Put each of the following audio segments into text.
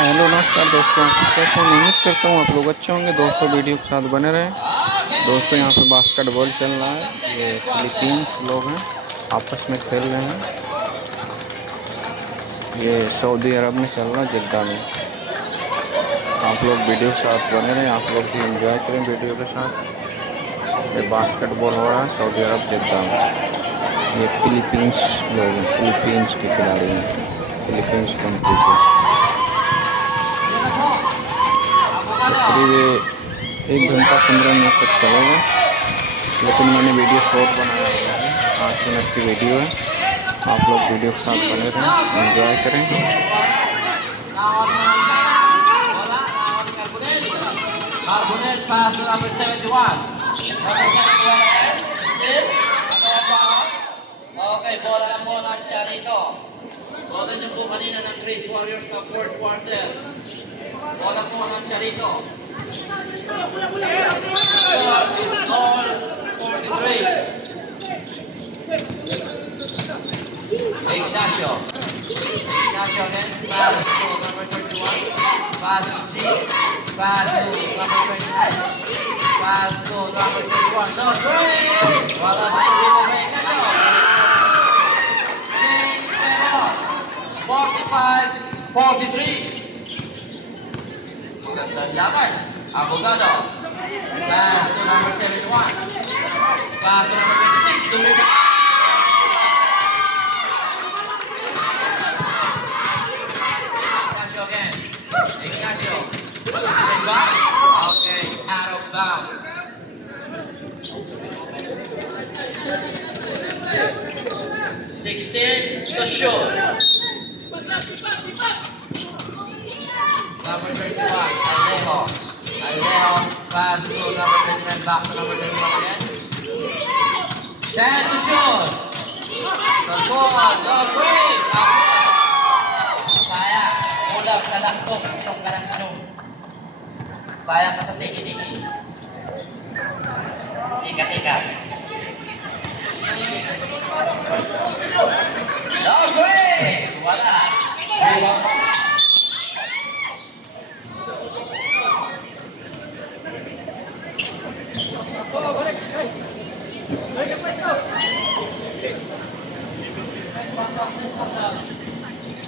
Hi hello नमस्कार दोस्तों, आप कैसे हैं? उम्मीद करता हूँ आप लोग अच्छे होंगे। दोस्तों वीडियो के साथ बने रहें। दोस्तों यहाँ पे बास्केटबॉल चल रहा है। ये फिलीपींस लोग हैं, आपस में खेल रहे हैं। ये सऊदी अरब में चल रहा है, जिद्दा में। आप लोग वीडियो के साथ बने रहें, आप लोग भी एंजॉय करें वीडियो के साथ। ये बास्केटबॉल हो रहा है सऊदी अरब जिद्दा में। ये फिलीपींस लोग हैं, फिलीपींस के खिलाड़ी हैं, फिलीपींस कंट्री के। करीब 1 घंटा 15 मिनट तक चलेगा, लेकिन मैंने वीडियो शॉर्ट बनाया हुआ है। 8 मिनट की वीडियो है। आप लोग वीडियो के साथ बने रहें, एंजॉय करें। Okay, bola lang muna ang Charito. Bola niyo po kanina ng Grace Warriors na 4th quarter. Bola po ng Charito. Is all 43. Ignacio. Ignacio again. Pass to number 31. Pass to G. Pass to number 29. Pass to number 31. No, great! Wala pa ito dito kay Ignacio. 45-43. Magandang laban. Abogado. Pass to number 71. Pass to number 26. Delivery. Ignacio again. Ignacio. Stay back. Okay. Out of bounds. 16 to shoot. Number 31, Alejo. Alejo, pass to number 29, back to number 31 again. 10 to shoot. Good ball, no break. Sayang, ulap sa laptop. Inom ka ng inom. Sayang ka sa tiki-tiki. Tika-tika. No break. Wala.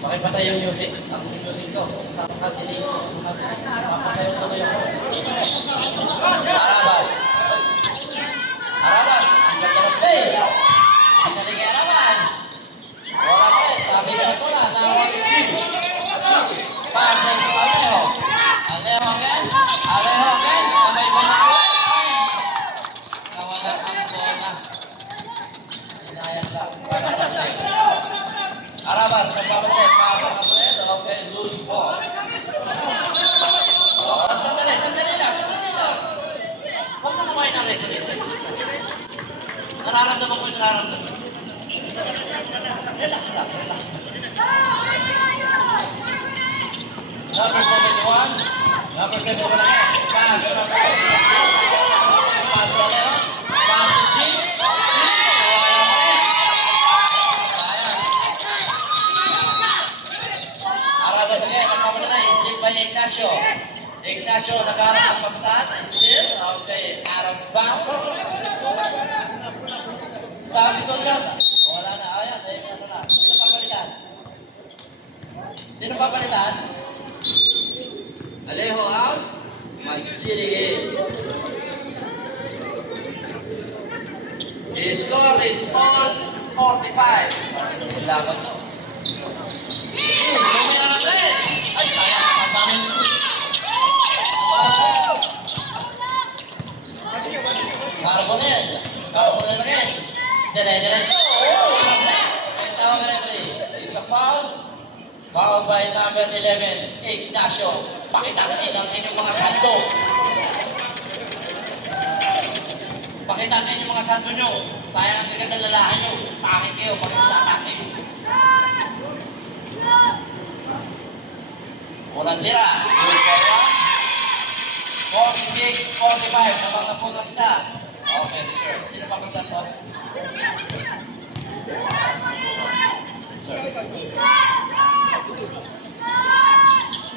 Bakit pa tayo music? Ang music ko. Saan hindi papasayo ko tayo. Arabas. Arabas. Ang ganda ng play. Ang galing kay Arabas. Wala pa rin. Sabi ka na ko na. Nawag yung G. Pass na ito Alejo. Alejo again. Alejo again. Kamay-may na ko. Nawalan ang bola. Sinayang ka. Arabas, nagpapalagay. Papapalagay. Okay, loose ball. Sandali lang. Huwag mo kumain ng record. Nararamdaman ko yung nararamdaman. Relax lang. Number 71. Number 71 again. Pass to number 8. Pass to 11. Pass to G. Arabas again. Nagpapalagay. Slip by Ignacio. Ignacio, nagharap ang pagkat. Still. Okay. Out of bounds. Sabi ko siya. Wala na. Ayan. Ano na. Sino papalitan? Sino papalitan? Alejo out. Magchiri in. The score is all 45. Laban to. Lumaya na rin. Ay, sayang. Pagbamin ko. Carbonel. Carbonel again. Dire-diretso. May tawag ka referee. It's a foul. Foul by number 11, Ignacio. Pakita natin ang inyong mga santo. Pakita natin yung mga santo nyo. Sayang ang gagandang lalaki nyo. Pakit kayo, pakit sa atake. Walang tira. 46-45. Nabang po ng isa. Okay, sir. Sino pa kong boss?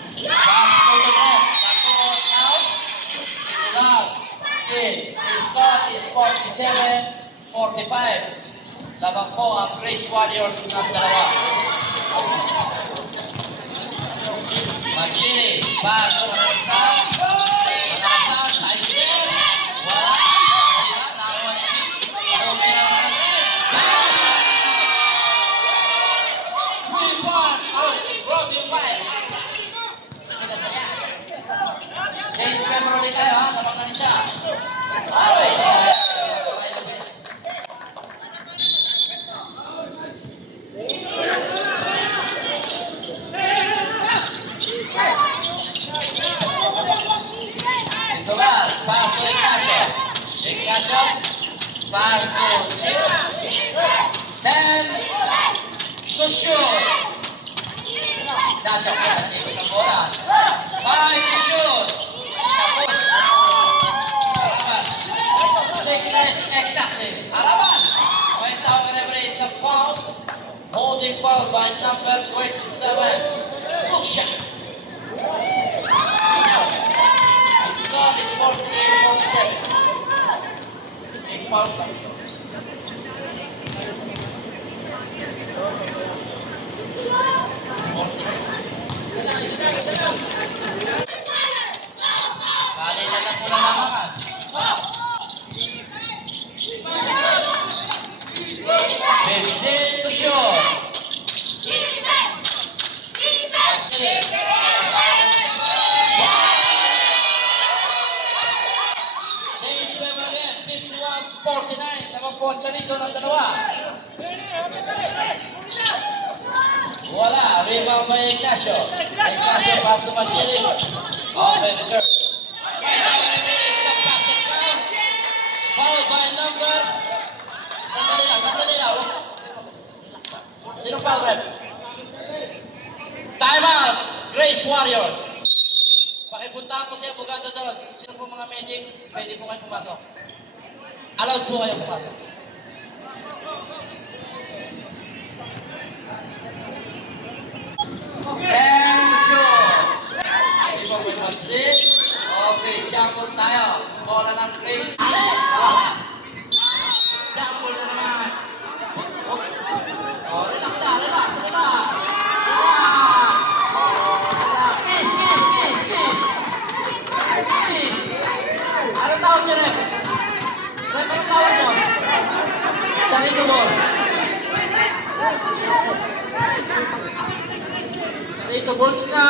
Sir. 45. Sabang po ang Grace Warriors ng dalawa. Manchini, pass to Manarasan. Manarasan, side step. Wala. Wala, nakuha ni Romero Hernandez. 3-1 out. Rosing by Asa. Pinasaya. James Cameron ulit tayo ha. Lamang na isa. Ay, Titular, pass to Ignacio. Ignacio, pass to Chip. Then, to shoot. Ignacio, ikot ang bola. 5 to shoot. Tapos, Arabas. 6 minutes exactly. Arabas. May tawag na referee sa foul. Holding foul by number 27. Good shot. Score is 48-47. Big fouls lang. Kali na lang po na lamangan. Bebidin to shoot. James Weber again, 51-49. Nakapunta siya dito ng dalawa. Wala, rebound by Ignacio. Ignacio pass to Manchini. Open the serve. Right now, referee sa basket count. Foul by number. Sandali lang. Sino foul, ref? Time out, Grace Warriors. Pakipuntahan po si Abogado doon. Sino po mga medic, pwede po kayo pumasok. Allowed po kayo pumasok. And shoot! Iba po yung this. Okay, jumble tayo. Bola ng Grace. Jumble na naman. Oh, relax. Ano tawag niyo, Rep? Ano tawag niyo? Charito balls. Charito balls na